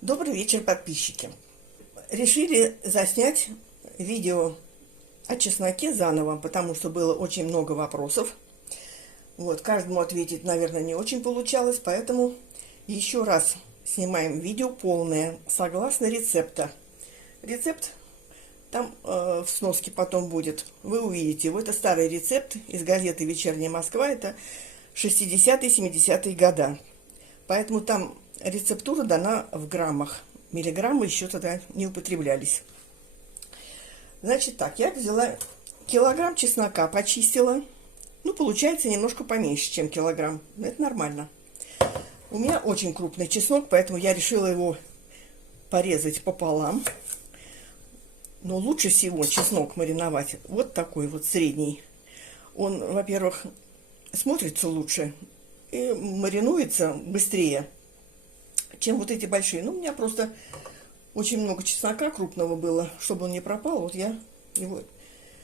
Добрый вечер, подписчики. Решили заснять видео о чесноке заново, потому что было очень много вопросов. Вот, каждому ответить, наверное, не очень получалось, поэтому еще раз снимаем видео полное, согласно рецепта. Рецепт там в сноске потом будет, вы увидите. Вот это старый рецепт из газеты «Вечерняя Москва», это 60-70-е года. Поэтому там рецептура дана в граммах. Миллиграммы еще тогда не употреблялись. Значит так, я взяла килограмм чеснока, почистила. Ну, получается немножко поменьше, чем килограмм. Но это нормально. У меня очень крупный чеснок, поэтому я решила его порезать пополам. Но лучше всего чеснок мариновать вот такой вот средний. Он, во-первых, смотрится лучше и маринуется быстрее, чем вот эти большие. Ну, у меня просто очень много чеснока крупного было, чтобы он не пропал. Вот я его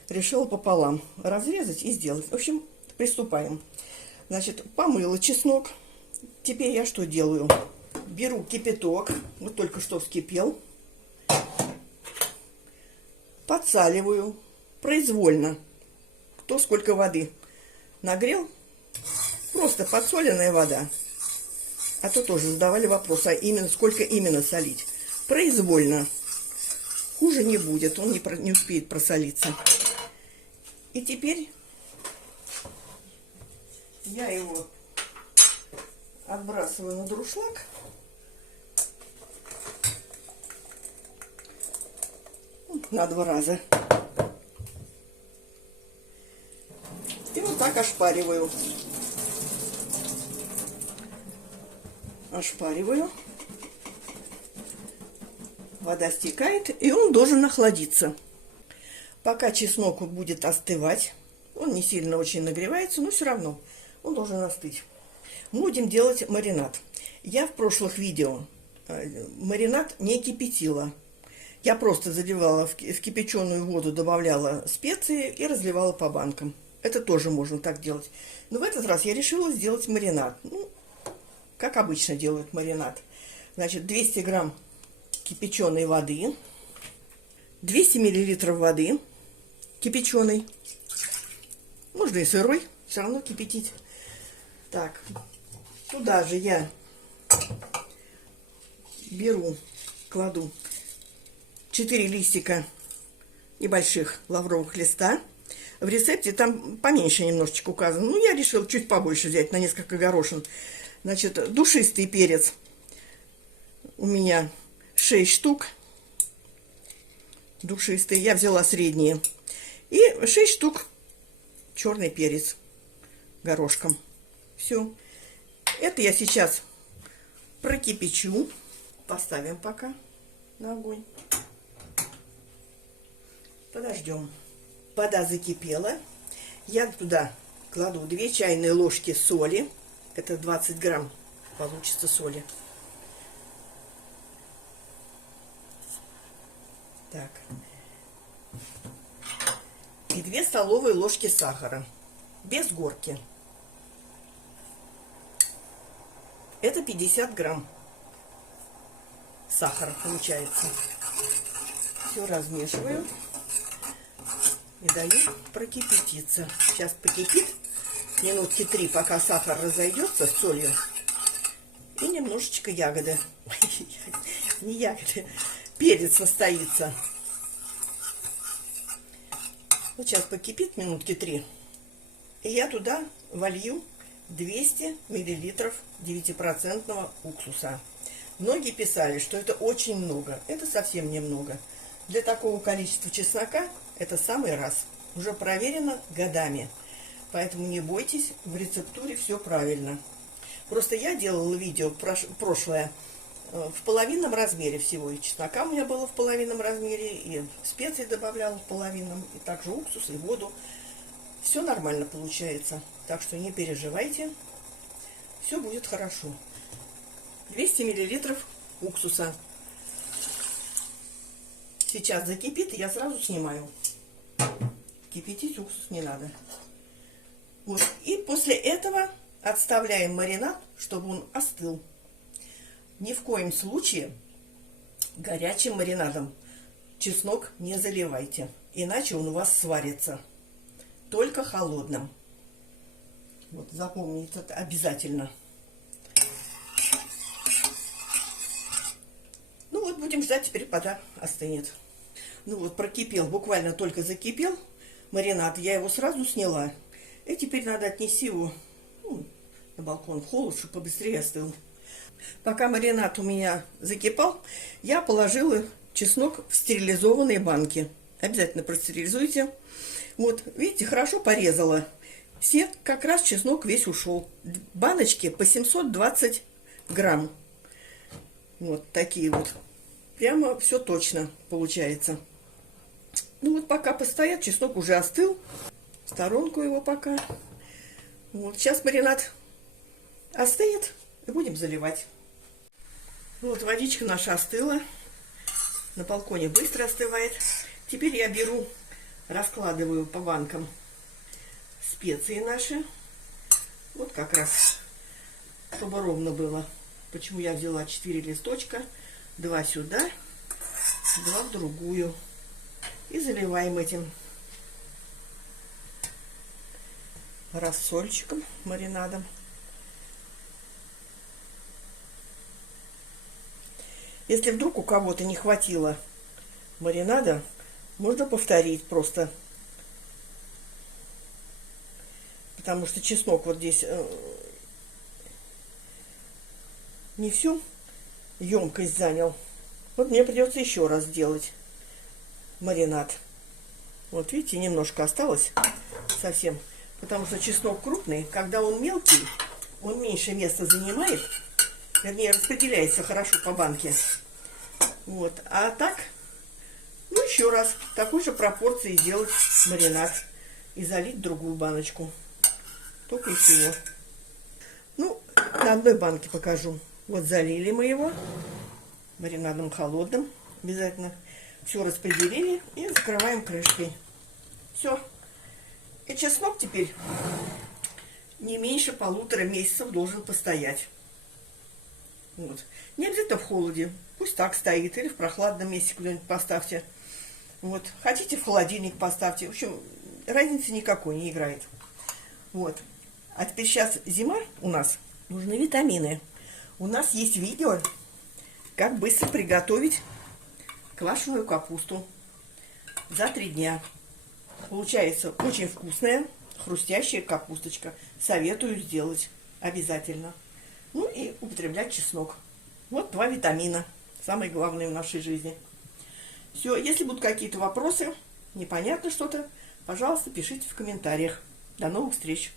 решила пополам разрезать и сделать. В общем, приступаем. Значит, помыла чеснок. Теперь я что делаю? Беру кипяток, вот только что вскипел. Подсаливаю произвольно. Кто сколько воды нагрел. Просто подсоленная вода. А то тоже задавали вопрос, а именно сколько именно солить. Произвольно. Хуже не будет, он не успеет просолиться. И теперь я его отбрасываю на дуршлаг. На 2 раза. И вот так ошпариваю. Ошпариваю. Вода стекает, и он должен охладиться. Пока чеснок будет остывать, он не сильно очень нагревается, но все равно он должен остыть. Будем делать маринад. Я в прошлых видео маринад не кипятила. Я просто заливала в кипяченую воду, добавляла специи и разливала по банкам. Это тоже можно так делать. Но в этот раз я решила сделать маринад. Ну, как обычно делают маринад. Значит, 200 грамм кипяченой воды, 200 миллилитров воды кипяченой. Можно и сырой, все равно кипятить. Так, туда же я беру, кладу 4 листика небольших лавровых листа. В рецепте там поменьше немножечко указано. Ну, я решила чуть побольше взять, на несколько горошин. Значит, душистый перец у меня 6 штук. Душистый. Я взяла средние. И 6 штук черный перец горошком. Все. Это я сейчас прокипячу. Поставим пока на огонь. Подождем. Вода закипела. Я туда кладу 2 чайные ложки соли. Это 20 грамм получится соли. Так. И 2 столовые ложки сахара. Без горки. Это 50 грамм сахара получается. Все размешиваю. И даю прокипятиться. Сейчас покипит минутки 3, пока сахар разойдется с солью. И немножечко ягоды. Не ягоды. Перец настоится. Вот сейчас покипит минутки 3. И я туда волью 200 миллилитров 9% уксуса. Многие писали, что это очень много. Это совсем немного. Для такого количества чеснока это самый раз. Уже проверено годами. Поэтому не бойтесь, в рецептуре все правильно. Просто я делала видео прошлое в половинном размере всего. И чеснока у меня было в половинном размере, и специи добавляла в половинном, и также уксус, и воду. Все нормально получается. Так что не переживайте. Все будет хорошо. 200 миллилитров уксуса. Сейчас закипит, и я сразу снимаю. Кипятить уксус не надо. Вот. И после этого отставляем маринад, чтобы он остыл. Ни в коем случае Горячим маринадом чеснок не заливайте, иначе он у вас сварится. Только холодным. Вот запомните это обязательно. Ну вот будем ждать теперь, пока остынет. Ну вот прокипел, буквально только закипел маринад. Я его сразу сняла. И теперь надо отнести его на балкон в холод, чтобы побыстрее остыл. Пока маринад у меня закипал, я положила чеснок в стерилизованные банки. Обязательно простерилизуйте. Вот, видите, хорошо порезала. Все, как раз чеснок весь ушел. Баночки по 720 грамм. Вот такие вот. Прямо все точно получается. Ну вот пока постоят, чеснок уже остыл. В сторонку его пока. Вот, сейчас маринад остынет и будем заливать. Вот водичка наша остыла. На балконе быстро остывает. Теперь я беру, раскладываю по банкам специи наши. Вот как раз, чтобы ровно было. Почему я взяла 4 листочка. 2 сюда, 2 в другую. И заливаем этим рассольчиком, маринадом. Если вдруг у кого-то не хватило маринада, можно повторить просто. Потому что чеснок вот здесь не всю емкость занял. Вот мне придется еще раз сделать маринад. Вот видите, немножко осталось совсем. Потому что чеснок крупный, когда он мелкий, он меньше места занимает. Вернее, распределяется хорошо по банке. Вот. А так, ну еще раз, в такой же пропорции сделать маринад. И залить другую баночку. Только и всего. Ну, на одной банке покажу. Вот залили мы его маринадом холодным. Обязательно все распределили и закрываем крышкой. Все. И чеснок теперь не меньше 1,5 месяцев должен постоять. Вот. Не обязательно в холоде. Пусть так стоит. Или в прохладном месте куда-нибудь поставьте. Вот. Хотите, в холодильник поставьте. В общем, разницы никакой не играет. Вот. А теперь сейчас зима у нас. Нужны витамины. У нас есть видео, как быстро приготовить квашеную капусту за 3 дня. Получается очень вкусная, хрустящая капусточка. Советую сделать обязательно. Ну и употреблять чеснок. Вот 2 витамина. Самые главные в нашей жизни. Все, если будут какие-то вопросы, непонятно что-то, пожалуйста, пишите в комментариях. До новых встреч!